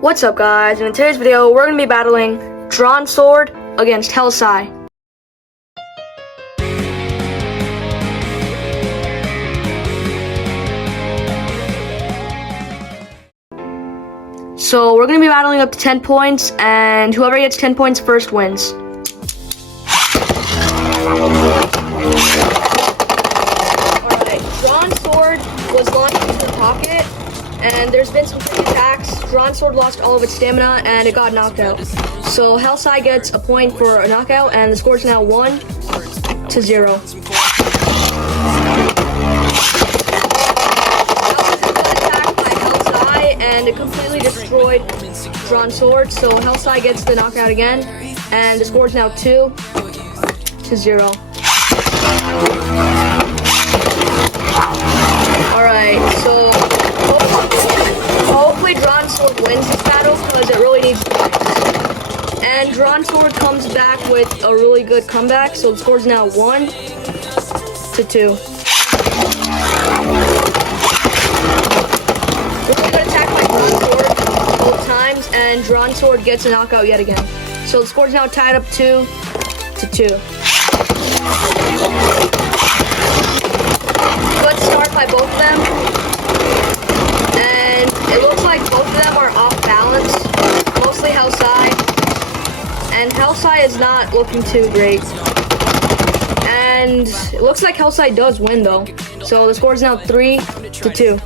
What's up guys, in today's video we're going to be battling Drawn Sword against Hellsai. So we're going to be battling up to 10 points, and whoever gets 10 points first wins. Alright, Drawn Sword was launched into the pocket, and there's been some pretty attacks. Drawn Sword lost all of its stamina and it got knocked out. So Hellsai gets a point for a knockout, and the score is now 1-0. That was a good attack by Hellsai, and it completely destroyed Drawn Sword. So Hellsai gets the knockout again, and the score is now 2-0. Alright, so hopefully Drawn Sword wins this battle because it really needs points. And Drawn Sword comes back with a really good comeback, so the score is now 1-2. Really good attack by Drawn Sword both times, and Drawn Sword gets a knockout yet again. So the score is now tied up 2-2. Good start by both of them. And it looks like both of them are off balance, mostly Hellsai. And Hellsai is not looking too great. And it looks like Hellsai does win though. So the score is now 3-2.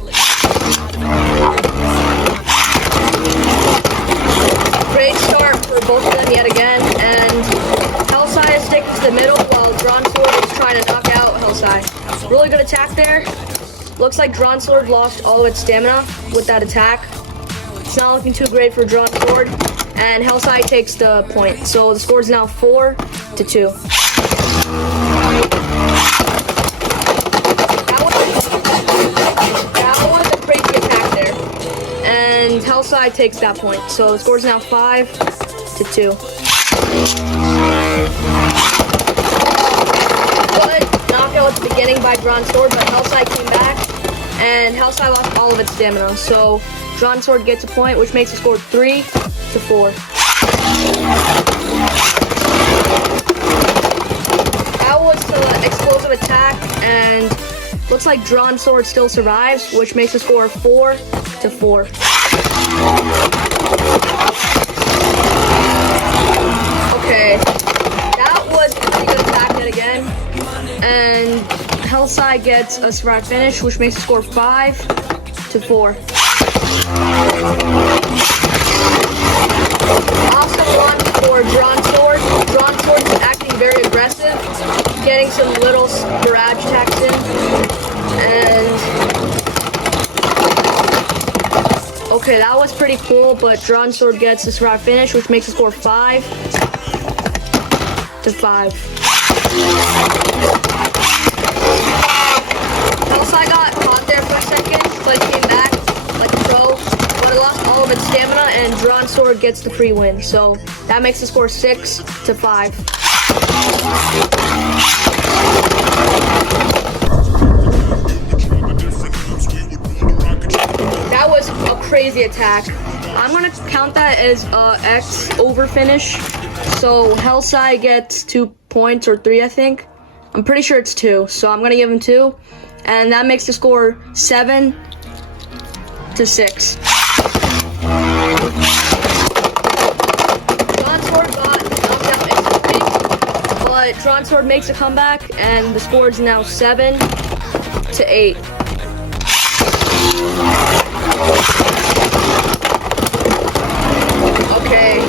Great start for both of them yet again. And Hellsai is sticking to the middle while Drawn Sword is trying to knock out Hellsai. Really good attack there. Looks like Drawn Sword lost all of its stamina with that attack. It's not looking too great for Drawn Sword, and Hellsai takes the point. So the score is now 4-2. That was a crazy attack there, and Hellsai takes that point. So the score is now 5-2. Good knockout at the beginning by Drawn Sword, but Hellsai came back, and Hellsai lost all of its stamina. So Drawn Sword gets a point, which makes the score 3-4. That was an explosive attack, and looks like Drawn Sword still survives, which makes the score 4-4. Okay, that was a pretty good attack yet again, and Hellsai gets a survive finish, which makes the score 5-4. Awesome one for Drawn Sword. Drawn Sword is acting very aggressive, getting some little barrage attacks in, and okay, that was pretty cool, but Drawn Sword gets the survive finish, which makes the score 5-5. Hellsai got caught there for a second, but it came back like a pro, but it lost all of its stamina, and Drawn Sword gets the free win. So that makes the score 6-5. That was a crazy attack. I'm gonna count that as X over finish. So Hellsai gets 2 points, or 3, I think. I'm pretty sure it's 2, so I'm gonna give him 2, and that makes the score 7-6. Drawn Sword got knocked out instantly, but Drawn Sword makes a comeback, and the score is now 7-8. Okay,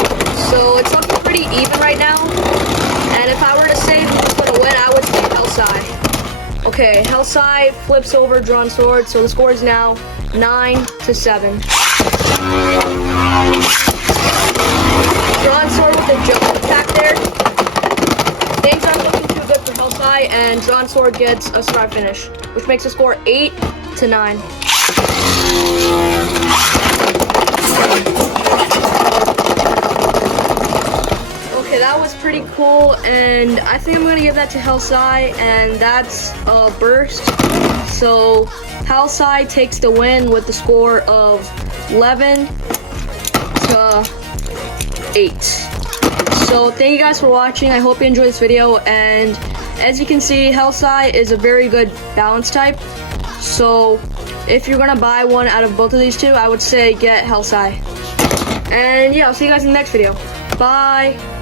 so it's looking pretty even right now, and if I were to say who's gonna win, I would say Hellsai. Okay, Hellsai flips over Drawn Sword, so the score is now 9-7. Drawn Sword with a jump attack there. Things aren't looking too good for Hellsai, and Drawn Sword gets a survive finish, which makes the score 8-9. Okay, that was pretty cool, and I think I'm gonna give that to Hellsai, and that's a burst. So Hellsai takes the win with the score of 11 to 8. So thank you guys for watching. I hope you enjoyed this video, and as you can see, Hellsai is a very good balance type. So if you're gonna buy one out of both of these two, I would say get Hellsai. And yeah, I'll see you guys in the next video. Bye.